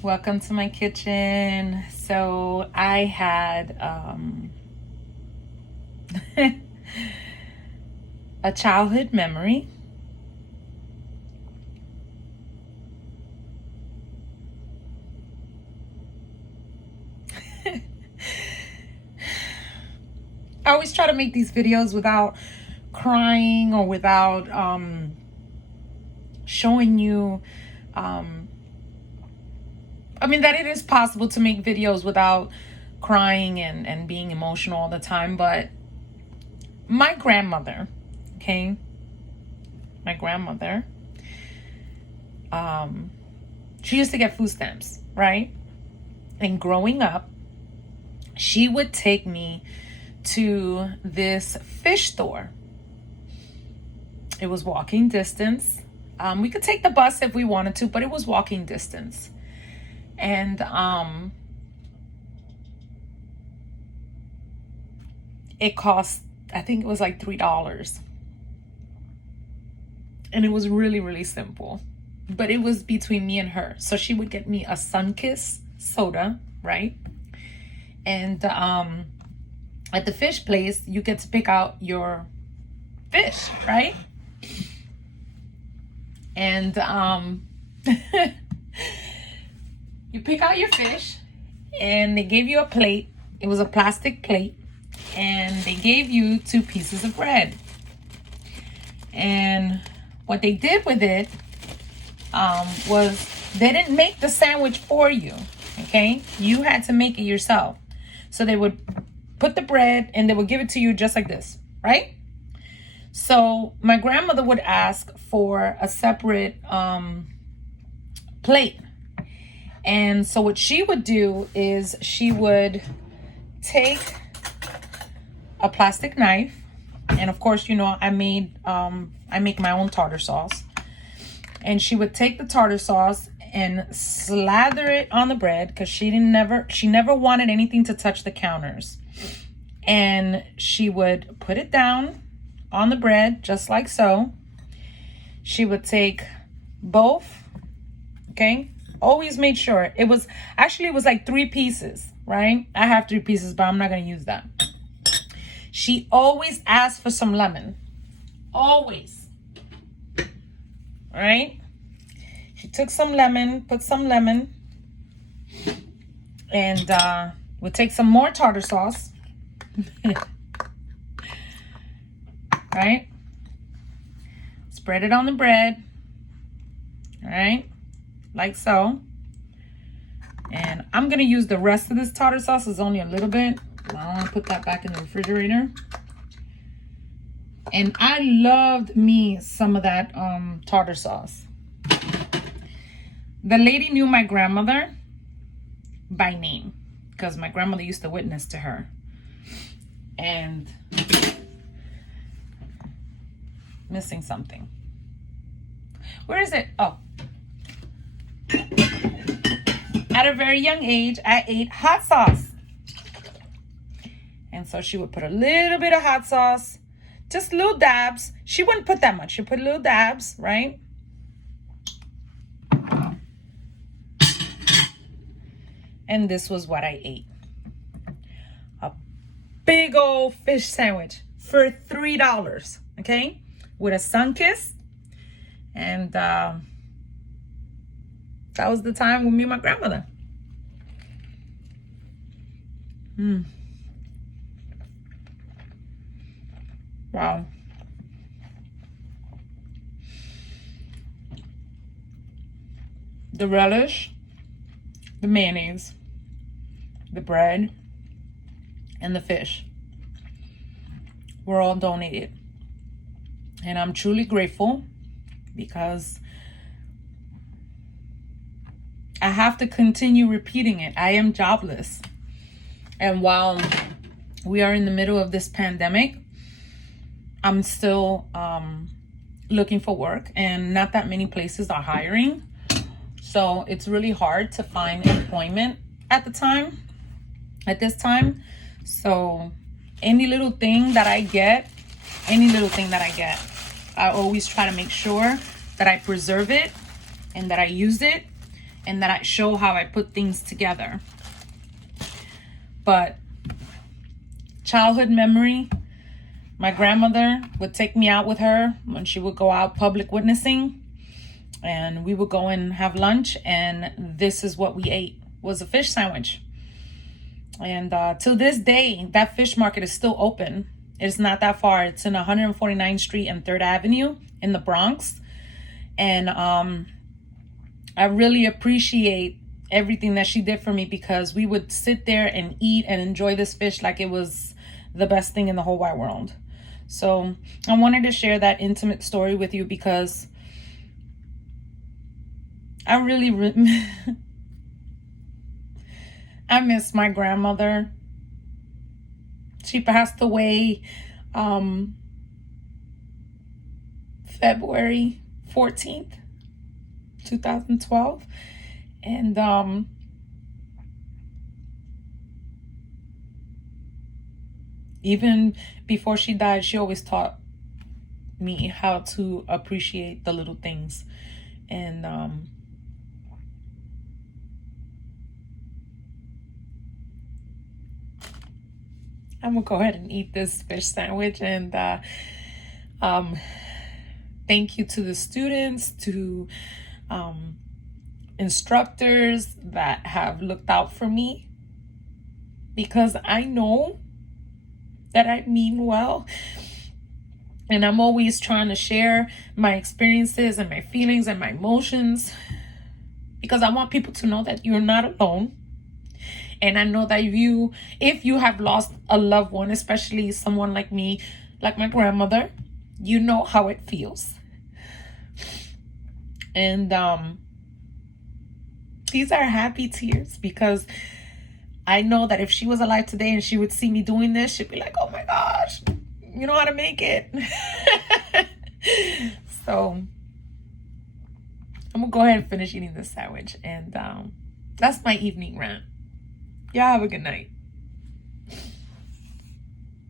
Welcome to my kitchen. So I had a childhood memory. I always try to make these videos without crying or without showing you that it is possible to make videos without crying and being emotional all the time. But my grandmother, okay, she used to get food stamps, right? And growing up, she would take me to this fish store. It was walking distance. We could take the bus if we wanted to, but it was walking distance. And it cost, I think it was like $3. And it was really, really simple. But it was between me and her. So she would get me a Sunkist soda, right? And at the fish place, you get to pick out your fish, right? And you pick out your fish, and they gave you a plate. It was a plastic plate, and they gave you 2 pieces of bread. And what they did with it was they didn't make the sandwich for you, okay? You had to make it yourself. So they would put the bread and they would give it to you just like this, right? So my grandmother would ask for a separate plate. And so what she would do is she would take a plastic knife. And of course, you know, I make my own tartar sauce. And she would take the tartar sauce and slather it on the bread because she never wanted anything to touch the counters. And she would put it down on the bread just like so. She would take both, okay? Always made sure it was like 3 pieces, right? I have 3 pieces, but I'm not going to use that. She always asked for some lemon. Always. All right? She took some lemon, put some lemon, and would take some more tartar sauce. Right? Spread it on the bread. All right? Like so. And I'm going to use the rest of this tartar sauce. It's only a little bit. I want to put that back in the refrigerator. And I loved me some of that tartar sauce. The lady knew my grandmother by name because my grandmother used to witness to her. And missing something. Where is it? Oh. At a very young age, I ate hot sauce. And so she would put a little bit of hot sauce, just little dabs. She wouldn't put that much. She put little dabs, right? And this was what I ate. A big old fish sandwich for $3, okay? With a Sunkist. And that was the time with me and my grandmother. Wow. The relish, the mayonnaise, the bread, and the fish were all donated. And I'm truly grateful because I have to continue repeating it. I am jobless. And while we are in the middle of this pandemic, I'm still looking for work, and not that many places are hiring. So it's really hard to find employment at this time. So any little thing that I get, I always try to make sure that I preserve it and that I use it and that I show how I put things together. But childhood memory, my grandmother would take me out with her when she would go out public witnessing, and we would go and have lunch, and this is what we ate, was a fish sandwich. And to this day, that fish market is still open. It's not that far. It's in 149th Street and 3rd Avenue in the Bronx. And I really appreciate everything that she did for me, because we would sit there and eat and enjoy this fish like it was the best thing in the whole wide world. So I wanted to share that intimate story with you, because I really I miss my grandmother. She passed away February 14th, 2012. And even before she died, she always taught me how to appreciate the little things. And I'm gonna go ahead and eat this fish sandwich. And thank you to the students, to instructors that have looked out for me, because I know that I mean well, and I'm always trying to share my experiences and my feelings and my emotions, because I want people to know that you're not alone. And I know that if you have lost a loved one, especially someone like me, like my grandmother, you know how it feels. And these are happy tears, because I know that if she was alive today and she would see me doing this, she'd be like, oh my gosh, you know how to make it. So I'm gonna go ahead and finish eating this sandwich. And that's my evening rant. Y'all have a good night.